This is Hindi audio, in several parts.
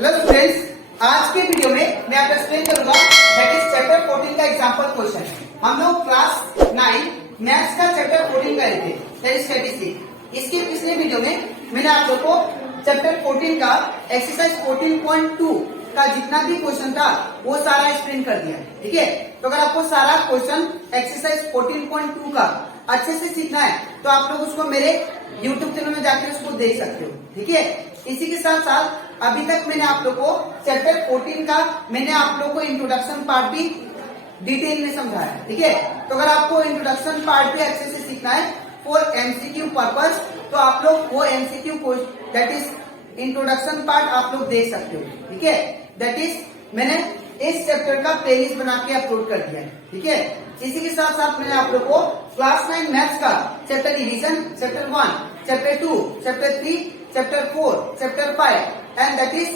हेलो स्टूडेंट्स, आज के वीडियो में मैं आपको एक्सप्लेन करूंगा दैट इज चैप्टर 14 का एग्जांपल क्वेश्चन। हम लोग क्लास 9 मैथ्स का चैप्टर 14 कर रहे थे, दैट इज स्टैटिस्टिक्स। इसके पिछले वीडियो में मैंने आप लोग को चैप्टर 14 का एक्सरसाइज 14.2 का जितना भी क्वेश्चन था वो सारा एक्सप्लेन कर दिया, ठीक है। तो अगर आपको सारा क्वेश्चन एक्सरसाइज 14.2 का अच्छे से सीखना है तो आप लोग उसको मेरे YouTube चैनल में जाकर उसको देख सकते हो, ठीक है। इसी के साथ साथ अभी तक मैंने आप लोग को चैप्टर 14 का मैंने आप लोग को इंट्रोडक्शन पार्ट भी डिटेल में समझाया, ठीक है। तो अगर आपको इंट्रोडक्शन पार्ट भी अच्छे से सीखना है फॉर एमसीक्यू पर्पस तो आप लोग वो MCQ that is introduction part आप लोग देख सकते हो, ठीक है। दैट इज मैंने इस चैप्टर का प्लेलिस्ट बना के अपलोड कर दिया है, ठीक है। इसी के साथ साथ मैंने आप लोग को क्लास 9 मैथ्स का chapter division, chapter 1, chapter 2, chapter 3, chapter 4, chapter 5 and that is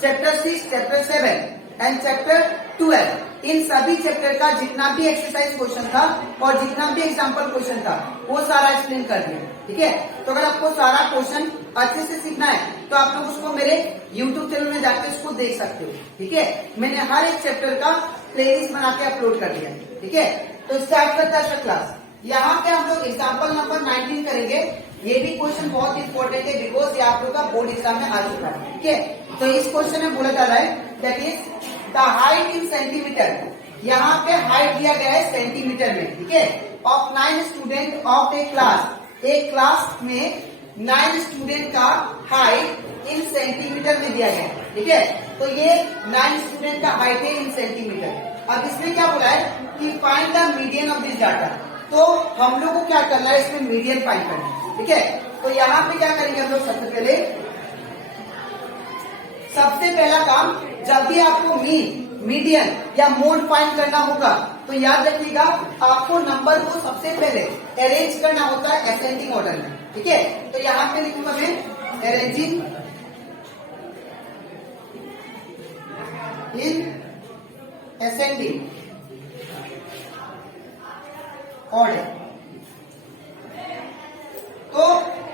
chapter 6, chapter 7 and chapter 12, इन सभी चैप्टर का जितना भी एक्सरसाइज क्वेश्चन था और जितना भी एग्जांपल क्वेश्चन था वो सारा एक्सप्लेन कर दिया, ठीक है। तो अगर आपको सारा क्वेश्चन अच्छे से सीखना है तो आप लोग उसको मेरे YouTube चैनल में जाकर उसको देख सकते हो, ठीक है। मैंने हर एक चैप्टर का प्लेलिस्ट बना के अपलोड कर दिया, ठीक है। तो स्टार्ट करता है क्लास। यहाँ पे हम लोग एग्जाम्पल नंबर 19 करेंगे। ये भी क्वेश्चन बहुत इंपॉर्टेंट है बिकॉज ये आप लोग का बोर्ड एग्जाम में आ चुका है, ठीक है। तो इस क्वेश्चन में बोला जा रहा है that is the height in centimetre. यहाँ पे हाइट दिया गया है सेंटीमीटर में, ठीक है। Of 9 student of A class, एक क्लास में 9 स्टूडेंट का हाइट इन सेंटीमीटर में दिया गया है, ठीक है। तो ये 9 स्टूडेंट का हाइट है इन सेंटीमीटर। अब इसमें क्या बोला है कि find the median of this data. तो हम लोग को क्या करना है, इसमें मीडियन फाइंड करना है, ठीक है। तो यहाँ पे क्या करेंगे हम लोग, सबसे पहला काम, जब भी आपको मीडियन या मोड फाइंड करना होगा तो याद रखिएगा आपको नंबर को सबसे पहले अरेंज करना होता है असेंडिंग ऑर्डर में, ठीक है। तो यहाँ पे लिखूंगा मैं अरेंजिंग इन असेंडिंग ऑर्डर। तो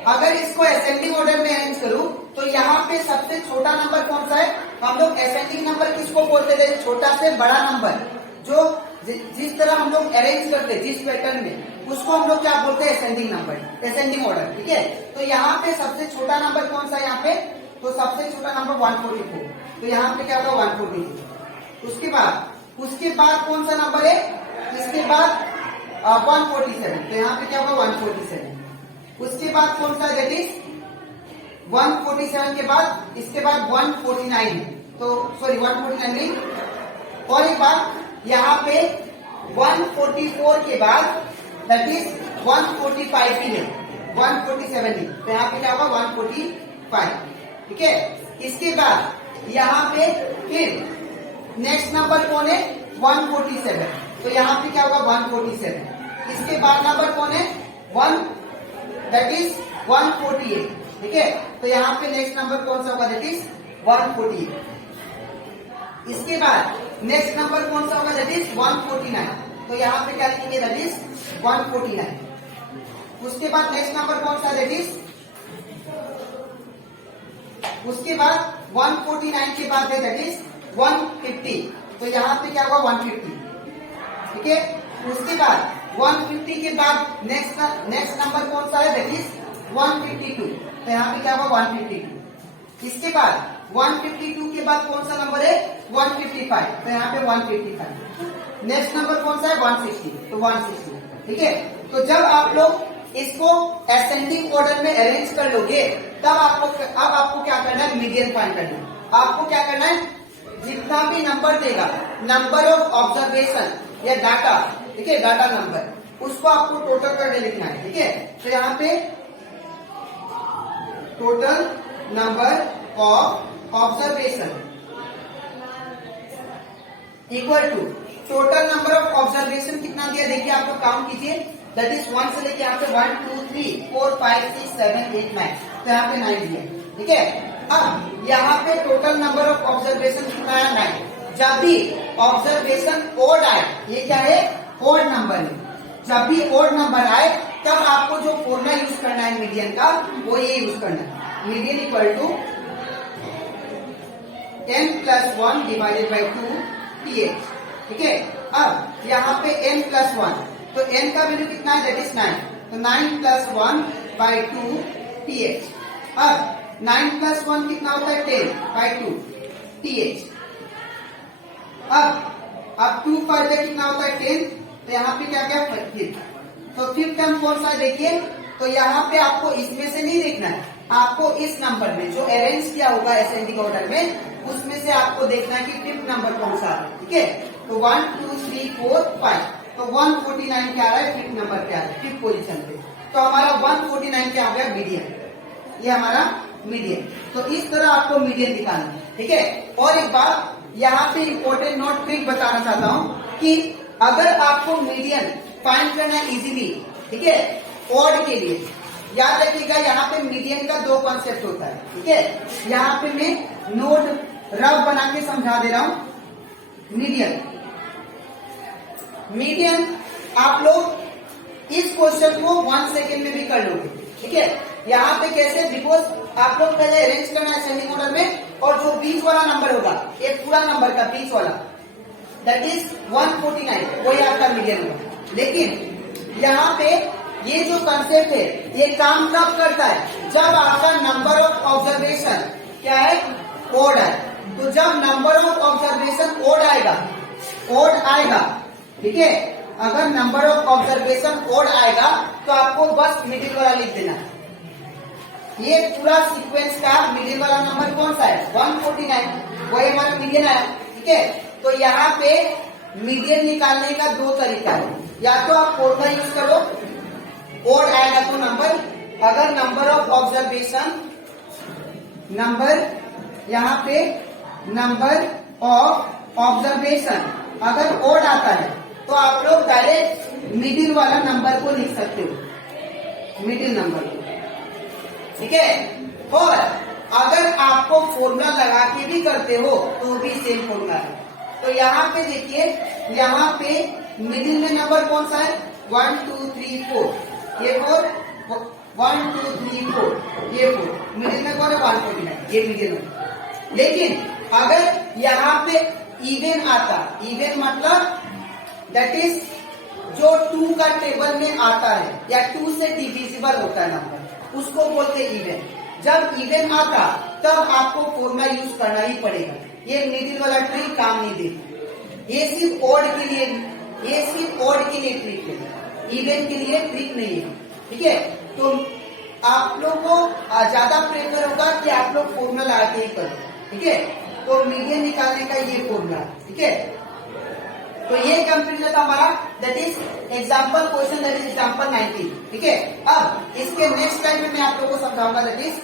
अगर इसको असेंडिंग ऑर्डर में अरेंज करूं तो यहाँ पे सबसे छोटा नंबर कौन सा है, हम लोग असेंडिंग नंबर किसको बोलते थे, छोटा से बड़ा नंबर। जो जिस तरह हम लोग अरेंज करते जिस पैटर्न में उसको हम लोग क्या बोलते हैं, असेंडिंग नंबर, असेंडिंग ऑर्डर, ठीक है। तो यहाँ पे सबसे छोटा नंबर कौन सा है यहाँ पे, तो सबसे छोटा नंबर 144। तो यहाँ पे क्या होगा 144। उसके बाद कौन सा नंबर है, इसके बाद 147। तो यहाँ पे क्या होगा 147। उसके बाद कौन सा, दैट इज 147 के बाद इसके बाद 149। तो सॉरी 149 नहीं, और एक बात यहाँ पे 144 के बाद दैट इज 145 भी है, 147 नहीं। तो यहाँ पे क्या होगा 145, ठीक है। इसके बाद यहाँ पे फिर नेक्स्ट नंबर कौन है 147। तो यहाँ पे क्या होगा 147। इसके बाद नंबर कौन है 1, दैट इज 148, ठीक है। तो यहाँ पे नेक्स्ट नंबर कौन सा होगा, दैट इज 148। इसके बाद नेक्स्ट नंबर कौन सा होगा, दैट इज 149। तो यहाँ पे क्या लिखेंगे, दैट इज 149। उसके बाद नेक्स्ट नंबर कौन सा, दैट इज, उसके बाद 149 के बाद है दैट इज 150। तो यहाँ पे क्या होगा 150, ठीक है। उसके बाद 150 के बाद नेक्स्ट नंबर कौन सा है, दैट इज 152। तो यहाँ पे क्या होगा 152। इसके बाद 152 के बाद कौन सा नंबर है 155। तो यहाँ पे 155। नेक्स्ट नंबर कौन सा है 160। तो 160, ठीक है। तो जब आप लोग इसको असेंडिंग ऑर्डर में अरेंज कर लोगे तब आपको क्या करना है, मीडियन फाइंड करना है। आपको क्या करना है, जितना भी नंबर देगा, नंबर ऑफ ऑब्जर्वेशन या डाटा, ठीक है, डाटा नंबर, उसको आपको टोटल करने लिखना है, ठीक है। तो यहाँ पे total number of observation equal to total number of observation कितना दिया, देखिए आप लोग काउंट कीजिए, दैट इज 1 से लेके यहाँ पे 1 2 3 4 5 6 7 8 9। तो यहाँ पे 9 दिया, ठीक है। अब यहाँ पे टोटल नंबर ऑफ ऑब्जर्वेशन कितना है 9। जब भी ऑब्जर्वेशन ओड आए, ये क्या है ओड नंबर है, जब भी ओड नंबर आए तब आपको जो फॉर्मूला यूज करना है मीडियन का वो ये यूज करना है, median equal to n+1 divided by 2 ph। ठीक है, अब यहाँ पे n+1, तो n का वैल्यू कितना है, दैट इज 9, तो 9+1 बाई 2 ph। अब 9+1 कितना होता है, 10 बाई 2 ph। अब 2 फर्दर कितना होता है, 10, तो यहाँ पे क्या क्या फिफ्थ, तो फिफ्थ टर्म कौन सा है देखिए, तो यहाँ पे आपको इसमें से नहीं देखना है, आपको इस नंबर में जो अरेंज किया होगा असेंडिंग ऑर्डर में उसमें से आपको देखना है कि फिफ्थ नंबर कौन सा है। ठीक है, तो 1 2 3 4 5, तो 149 क्या आ रहा है, फिफ्थ नंबर पे आ रहा है, फिफ्थ पोजीशन पे, तो हमारा 149 क्या हो गया, मीडियन, ये हमारा मीडियन। तो इस तरह आपको मीडियन निकालना है। ठीक है, और एक बात यहाँ पे इम्पोर्टेंट नोट ट्रिक बताना चाहता हूँ कि अगर आपको मीडियन फाइंड करना है इजीली, ठीक है, ऑड के लिए याद रखिएगा, यहाँ पे मीडियन का दो कॉन्सेप्ट होता है। ठीक है, यहाँ पे मैं नोट रफ बना के समझा दे रहा हूं। मीडियन आप लोग इस क्वेश्चन को 1 सेकेंड में भी कर लोगे। ठीक है, यहाँ पे कैसे, बिकॉज आप लोग पहले अरेंज करना है असेंडिंग ऑर्डर में, और जो बीच वाला नंबर होगा, एक पूरा नंबर का बीच वाला, दैट इज 149, वही आपका मीडियन होगा। लेकिन यहाँ पे ये जो कंसेप्ट है ये काम कब करता है, जब आपका नंबर ऑफ ऑब्जर्वेशन क्या है, ओड है। तो जब नंबर ऑफ ऑब्जर्वेशन ओड आएगा, ठीक है, अगर नंबर ऑफ ऑब्जर्वेशन ओड आएगा तो आपको बस मिडिल वाला लिख देना। ये पूरा सीक्वेंस का मिडिल वाला नंबर कौन सा है, 149, वही हमारा मीडियन आया। ठीक है, तो यहाँ पे मीडियन निकालने का दो तरीका है, या तो आप फॉर्मूला यूज करो, ओड आएगा तो नंबर, अगर नंबर ऑफ ऑब्जर्वेशन, नंबर यहाँ पे नंबर ऑफ ऑब्जर्वेशन अगर ओड आता है तो आप लोग डायरेक्ट मिडिल वाला नंबर को लिख सकते हो, मिडिल नंबर को। ठीक है, और अगर आपको फॉर्मूला लगा के भी करते हो तो भी सेम फॉर्मूला है। तो यहाँ पे देखिए, यहाँ पे मिडिल में नंबर कौन सा है, 1 2 3 4, ये 4, 1 2 3 4, ये 4, मिडिल में कौन है, 149, ये मिडिल में। लेकिन अगर यहाँ पे इवन आता, इवन मतलब दैट इज जो 2 का टेबल में आता है या 2 से डिविजिबल होता है नंबर, उसको बोलते हैं इवन। जब इवन आता तब आपको फॉर्मूला यूज करना ही पड़ेगा, ये मिडिल वाला ट्रिक काम नहीं देती, ये सिर्फ ओड के लिए, ये सिर्फ ओड के लिए ट्रिक है, इवन के लिए ट्रिक नहीं है। ठीक है, तो आप लोग को ज्यादा प्रेफर होगा कि आप लोग फॉर्मूला लगा के ही करें। ठीक है, तो मीडियन निकालने का ये फॉर्मूला। ठीक है, तो ये कंप्लीट था हमारा, that is example question, that is example 19। ठीक है, अब इसके नेक्स्ट स्लाइड में मैं आप लोगों को समझाऊंगा, दैट इज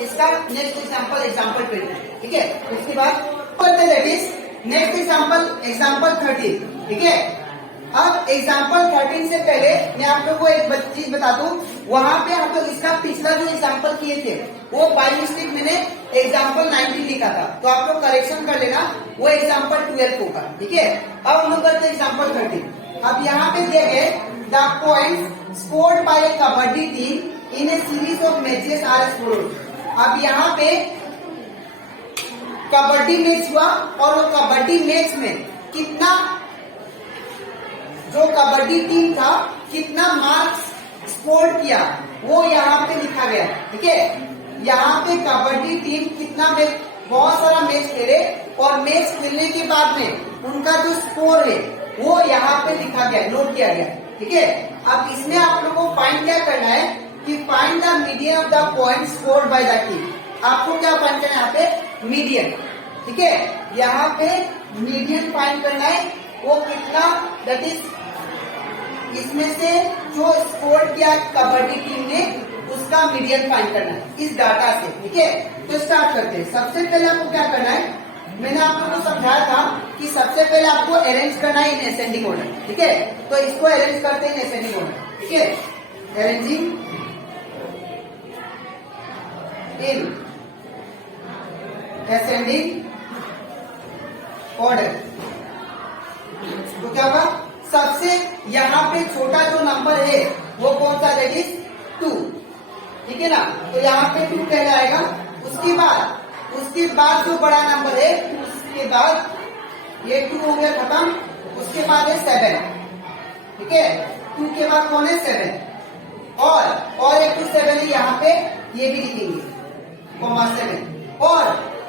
इसका नेक्स्ट एग्जाम्पल 20। ठीक है, उसके बाद करते दैट इज नेक्स्ट एग्जाम्पल 13। ठीक है, अब एग्जाम्पल 13 से पहले मैं आप लोगों को एक चीज बता दूं, वहां पे हम लोग इसका पिछला जो एग्जाम्पल किए थे वो बाय मिस्टेक मैंने एग्जाम्पल 19 लिखा था, तो आप लोग करेक्शन कर लेना, वो एग्जाम्पल 12 होगा। ठीक है, अब हम लोग करते हैं एग्जाम्पल 13। अब यहाँ पे दिए गए the points scored by a kabaddi team in a series of matches are scored. अब यहाँ पे कबड्डी मैच हुआ, और वो कबड्डी मैच में कितना, जो कबड्डी टीम था कितना मार्क्स स्कोर किया वो यहाँ पे लिखा गया। ठीक है, यहाँ पे कबड्डी टीम कितना मैच, बहुत सारा मैच खेले, और मैच खेलने के बाद में उनका जो स्कोर है वो यहाँ पे लिखा गया, नोट किया गया। ठीक है, अब इसमें आप लोगों को फाइंड क्या करना है कि find the median of the point scored by the team. आपको क्या फाइंड करना है, यहाँ पे मीडियन। ठीक है, यहाँ पे मीडियन फाइंड करना है, वो कितना, दैट इज इसमें से जो स्कोर किया कबड्डी टीम ने उसका मीडियन फाइंड करना है इस डाटा से। ठीक है, तो स्टार्ट करते हैं। सबसे पहले आपको क्या करना है, मैंने आप लोगों को समझाया था कि सबसे पहले आपको अरेंज करना है इन असेंडिंग ऑर्डर। ठीक है, तो इसको अरेंज करते हैं इन असेंडिंग ऑर्डर। ठीक है, अरेंजिंग इन असेंडिंग ऑर्डर। तो क्या होगा, सबसे यहाँ पे छोटा जो नंबर है वो कौन सा, दैट इज 2। ठीक है ना, तो यहाँ पे 2 कहलाएगा। उसके बाद उसके बाद जो बड़ा नंबर है, उसके बाद ये 2 हो गया खत्म, उसके बाद है 7, ठीक है। 2 के बाद कौन है 7, और एक 2 7 है यहाँ पे, ये भी लिखेंगे कॉमा 7, और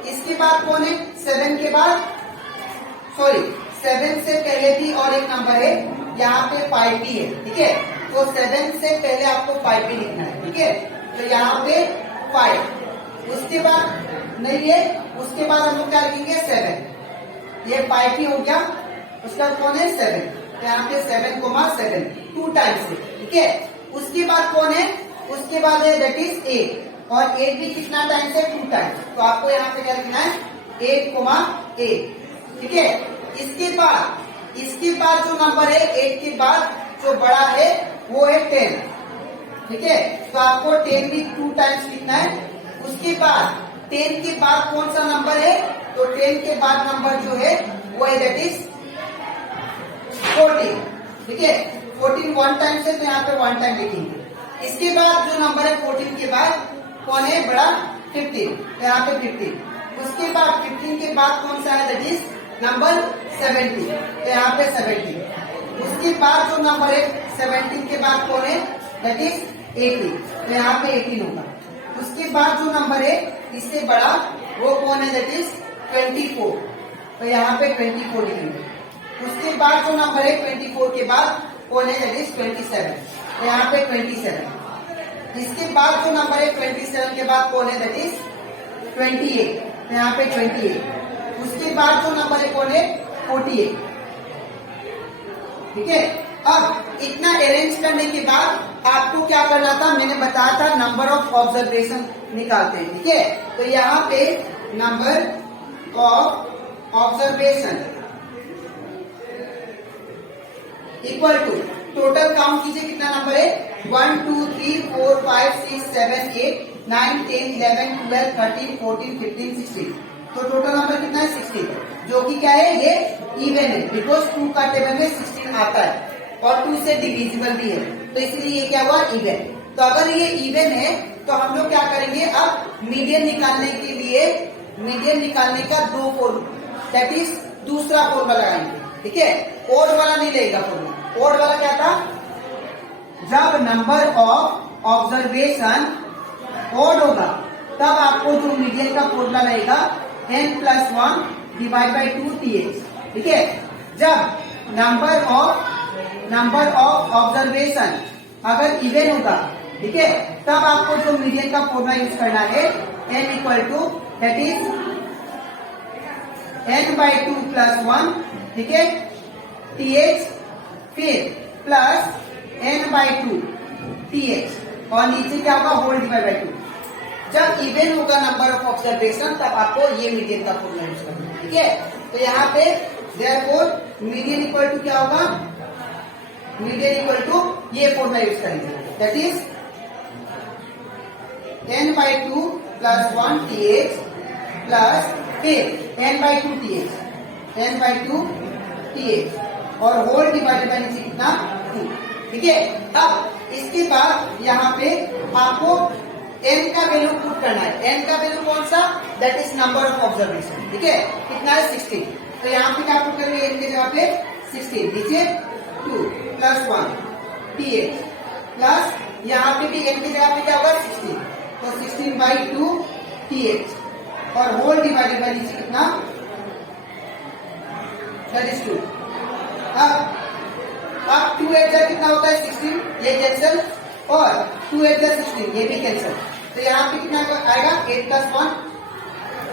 इसके बाद कौन है 7 के बाद, सॉरी 7 से पहले भी और एक नंबर है यहाँ पे 5 भी है, ठीक है। तो 7 से पहले आपको 5 भी लिखना है, ठीक है। तो यहाँ पे 5, उसके बाद नहीं है, उसके बाद हम लोग क्या लिखेंगे 7, ये 5 भी हो गया, उसका कौन है 7, तो यहाँ पे 7 कोमा 7 2 टाइम्स है, ठीक है। उसके बाद कौन है, उसके बाद है दैट इज 8, और 8 भी कितना टाइम्स है 2 टाइम्स, तो आपको यहाँ पे क्या लिखना है 8 कोमा 8, ठीक है। इसके बाद जो नंबर है 8 के बाद जो बड़ा है वो है 10, ठीक है। तो आपको 10 भी 2 टाइम्स लिखना है। उसके बाद 10 के बाद कौन सा नंबर है, तो 10 के बाद नंबर जो है वो है दैट इज 14, ठीक है। 14 1 टाइम से, तो यहाँ पे 1 टाइम लिखेंगे। इसके बाद जो नंबर है 14 के बाद कौन है बड़ा 15, तो यहाँ पे 15। उसके बाद 15 के बाद कौन सा है दैट इज नंबर 70, तो यहाँ पे 70। उसके बाद जो नंबर है 17 के बाद कौन है दैट इज 18, तो यहाँ पे 18 होगा। उसके बाद जो नंबर है इससे बड़ा वो कौन है दैट इज 24, तो यहाँ पे 24 लिखेंगे। उसके बाद जो नंबर है 24 के बाद कौन है दैट इज 27, तो यहाँ पे 27। इसके बाद जो नंबर है 27 के बाद कौन है दैट इज 28, तो यहाँ पे 28। उसके बाद जो नंबर है कौन है 48, ठीक है। अब इतना अरेंज करने के बाद आपको क्या करना था, मैंने बताया था नंबर ऑफ ऑब्जर्वेशन निकालते हैं, ठीक है। तो यहाँ पे number of observation equal to total count कीजिए कितना नंबर है 1 2 3 4 5 6 7 8 9 10 11 12 13 14 15 16, तो टोटल नंबर कितना है 16, जो कि क्या है ये इवन है, बिकॉज 2 का टेबल में 16 आता है और 2 से डिविजिबल भी है, तो इसलिए ये क्या हुआ इवन। तो अगर ये इवन है तो हम लोग क्या करेंगे, अब मीडियन निकालने के लिए मीडियन निकालने का 2 फॉर्मूला, दैट इज दूसरा फॉर्मूला लगाएंगे, ठीक है। ओड वाला नहीं लगेगा फॉर्मूला। ओड वाला क्या था, जब नंबर ऑफ ऑब्जर्वेशन ओड होगा तब आपको जो मीडियन का फॉर्मूला लगेगा n+1 डिवाइड बाई 2 TH, ठीक है। जब नंबर ऑफ ऑब्जर्वेशन अगर इवन होगा, ठीक है, तब आपको जो मीडियन का फॉर्मूला यूज करना है n equal to that is n/2+1, ठीक है, TH, फिर प्लस n/2 TH, और नीचे क्या होगा होल डिवाइड बाई 2। जब इवन होगा नंबर ऑफ ऑब्जर्वेशन तब आपको ये मीडियन का फॉर्मूला यूज करना है, ठीक है। तो यहाँ पे देयरफॉर मीडियन इक्वल टू क्या होगा, मीडियन इक्वल टू ये फॉर्मूला यूज करेंगे, that is n/2+1 TH plus फिर n/2 TH और होल डिवाइडेड बाय नीचे कितना 2, ठीक है। अब इसके बाद यहाँ पे आपको n का वैल्यू पुट करना है। n का वैल्यू कौन सा, that is number of observation, ठीक है। कितना है 16, तो यहाँ पे क्या पुट करेंगे, n के जगह पे 16, नीचे 2 + 1 TH प्लस यहाँ पे भी n की जगह पे क्या होगा 16, तो 16/2 TH और होल डिवाइडेड बाय नीचे कितना दैट इज 2। अब 2 8 कितना होता है 16, ये कैंसिल, और 2 8 16 ये भी कैंसिल, तो यहाँ पे कितना आएगा 8 + 1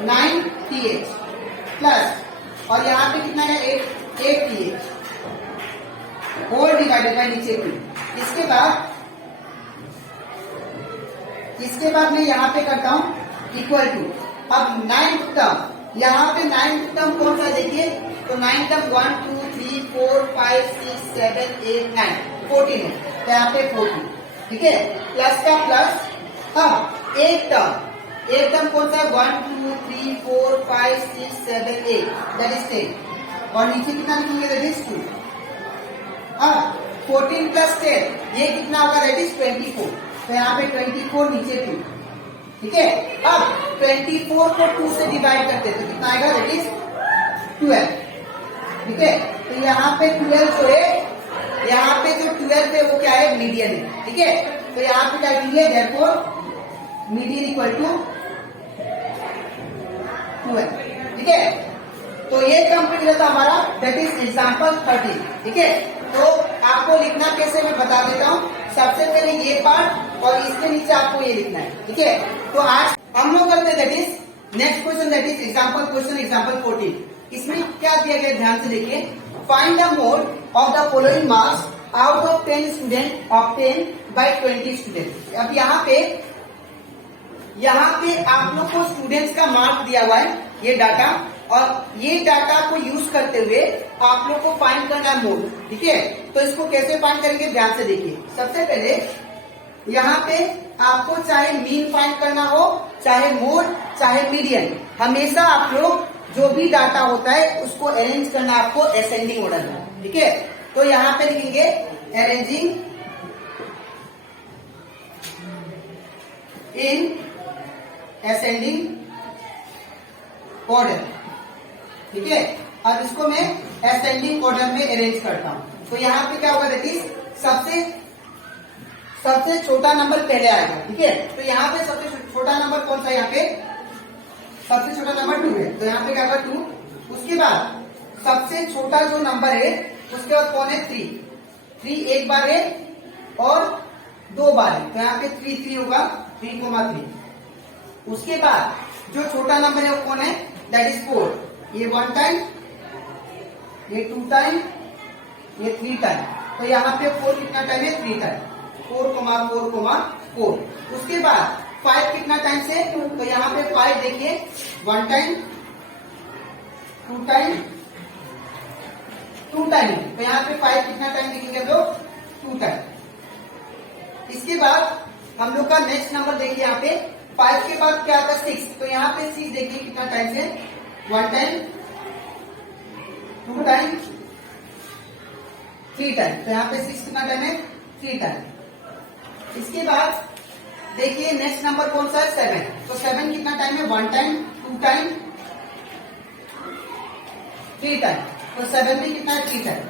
9 TH प्लस, और यहाँ पे कितना है 8 TH होल डिवाइडेड बाय नीचे 2। इसके बाद मैं यहाँ पे करता हूँ इक्वल टू, अब 9th टर्म, यहाँ पे 9th टर्म कौन सा देखिए, तो 9th टर्म 1 2 3 4 5 6 7 8 9 14 है, तो यहाँ पे 14, ठीक है, प्लस का प्लस। अब एक टर्म कौन सा 1 2 3 4 5 6 7 8 दैट इज 10, और नीचे कितना लिखेंगे दैट इज 2। अब 14 + 10 ये कितना होगा दैट इज 24, तो यहाँ पे 24 नीचे 2, ठीक है। अब 24 को 2 से डिवाइड करते हैं तो कितना आएगा, दैट इज 12। ठीक है, तो यहाँ पे 12 जो है, यहाँ पे जो 12 है वो क्या है, मीडियन है। ठीक है, तो यहाँ पे क्या लिखेंगे, देयरफॉर मीडियन इक्वल टू 12। ठीक है, तो ये कंप्लीट होता हमारा, दैट इज एग्जाम्पल 30। ठीक है, तो आपको लिखना कैसे मैं बता देता हूँ। सबसे पहले ये पार्ट और इसके नीचे आपको ये लिखना है। ठीक है, तो आज हम लोग करते हैं that is next question, that is example question example 14। इसमें क्या दिया गया, ध्यान से देखिए। Find the mode of the following marks out of 10 student obtain bye 20 student. अब यहाँ पे आप लोग को स्टूडेंट्स का मार्क दिया हुआ है, ये डाटा, और ये डाटा को यूज करते हुए आप लोग को फाइंड करना है मोड। ठीक है, तो इसको कैसे फाइंड करेंगे, ध्यान से देखिए। सबसे पहले यहाँ पे आपको चाहे मीन फाइंड करना हो, चाहे मोड, चाहे मीडियन, हमेशा आप लोग जो भी डाटा होता है उसको अरेंज करना आपको असेंडिंग ऑर्डर में। ठीक है, तो यहाँ पे लिखेंगे अरेंजिंग इन असेंडिंग ऑर्डर। ठीक है, अब इसको मैं असेंडिंग ऑर्डर में अरेंज करता हूं। तो यहाँ पे क्या होगा, दैट इज सबसे छोटा नंबर पहले आएगा। ठीक है, तो यहाँ पे सबसे छोटा नंबर कौन सा है, यहाँ पे सबसे छोटा नंबर 2 है, तो यहाँ पे क्या होगा 2। उसके बाद सबसे छोटा जो नंबर है उसके बाद कौन है, 3 एक बार है और 2 बार है, तो यहाँ पे 3 होगा, 3,3। उसके बाद जो छोटा नंबर है वो कौन है, दैट इज 4। ये 1 टाइम, ये 2 टाइम, ये 3 टाइम, तो यहाँ पे 4 कितना टाइम है, 3 टाइम, 4,4,4। उसके बाद 5 कितना टाइम से, तो यहाँ पे 5 देखिए, 1 टाइम, 2 टाइम, 2 टाइम, तो यहाँ पे 5 कितना टाइम लिखेंगे हम लोग, 2 टाइम। इसके बाद हम लोग का नेक्स्ट नंबर देखिए, यहाँ पे 5 के बाद क्या आता है, 6, तो यहाँ पे 6 देखिए कितना टाइम से, 1 टाइम, 2 टाइम, 3 टाइम, तो यहाँ पे 6 कितना टाइम है, 3 टाइम। इसके बाद देखिए नेक्स्ट नंबर कौन सा है, 7, तो 7 कितना टाइम है, 1 टाइम, 2 टाइम, 3 टाइम, तो 7 में कितना है, 3 टाइम,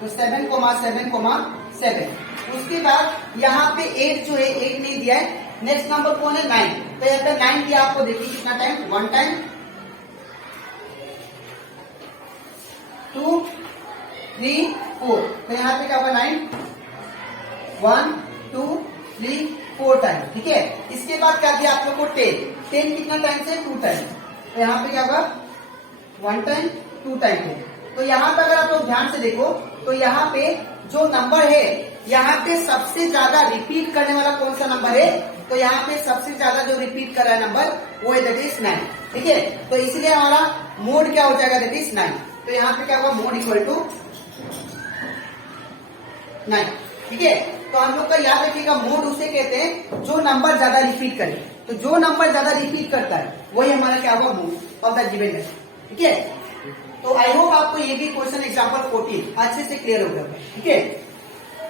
तो 7,7,7। उसके बाद यहाँ पे 8 जो है, 8 नहीं दिया है। नेक्स्ट नंबर कौन है, 9, तो यहाँ पे 9 दिया आपको, देखिए कितना टाइम, 1 टाइम, 2, 3, 4, तो यहाँ पे क्या होगा, 9, 1, 2, 3, 4 टाइम। ठीक है, इसके बाद क्या दिया आप लोग को, 10 कितना टाइम से, 2 टाइम, तो यहाँ पे क्या होगा, 1 टाइम, 2 टाइम। तो यहाँ पे अगर आप लोग ध्यान से देखो तो यहाँ पे जो नंबर है, यहाँ पे सबसे ज्यादा रिपीट करने वाला कौन सा नंबर है, तो यहाँ पे सबसे ज्यादा जो रिपीट कर रहा है नंबर वो है दैट इज 9। ठीक है, तो इसलिए हमारा मोड क्या हो जाएगा, दैट इज 9। तो यहाँ पे क्या होगा, मोड इक्वल टू 9। ठीक है, तो हम लोग का याद रखिएगा, मोड उसे कहते हैं जो नंबर ज्यादा रिपीट करे। तो जो नंबर ज्यादा रिपीट करता है वही हमारा क्या होगा, mode of the given number. ठीक है, तो आई होप आपको ये भी क्वेश्चन एग्जाम्पल 14 अच्छे से क्लियर हो गया। ठीक है,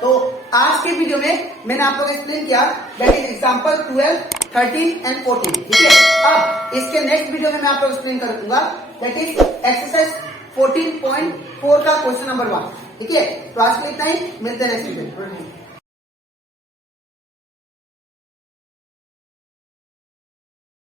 तो आज के वीडियो में मैंने आप लोग एक्सप्लेन किया दैट इज एग्जाम्पल 12, 13 एंड 14। ठीक है, अब इसके नेक्स्ट वीडियो में मैं आप लोग एक्सप्लेन करूंगा दैट इज एक्सरसाइज 14.4 का क्वेश्चन नंबर 1। ठीक है, तो आज के इतना ही, मिलते हैं नेक्स्ट वीडियो।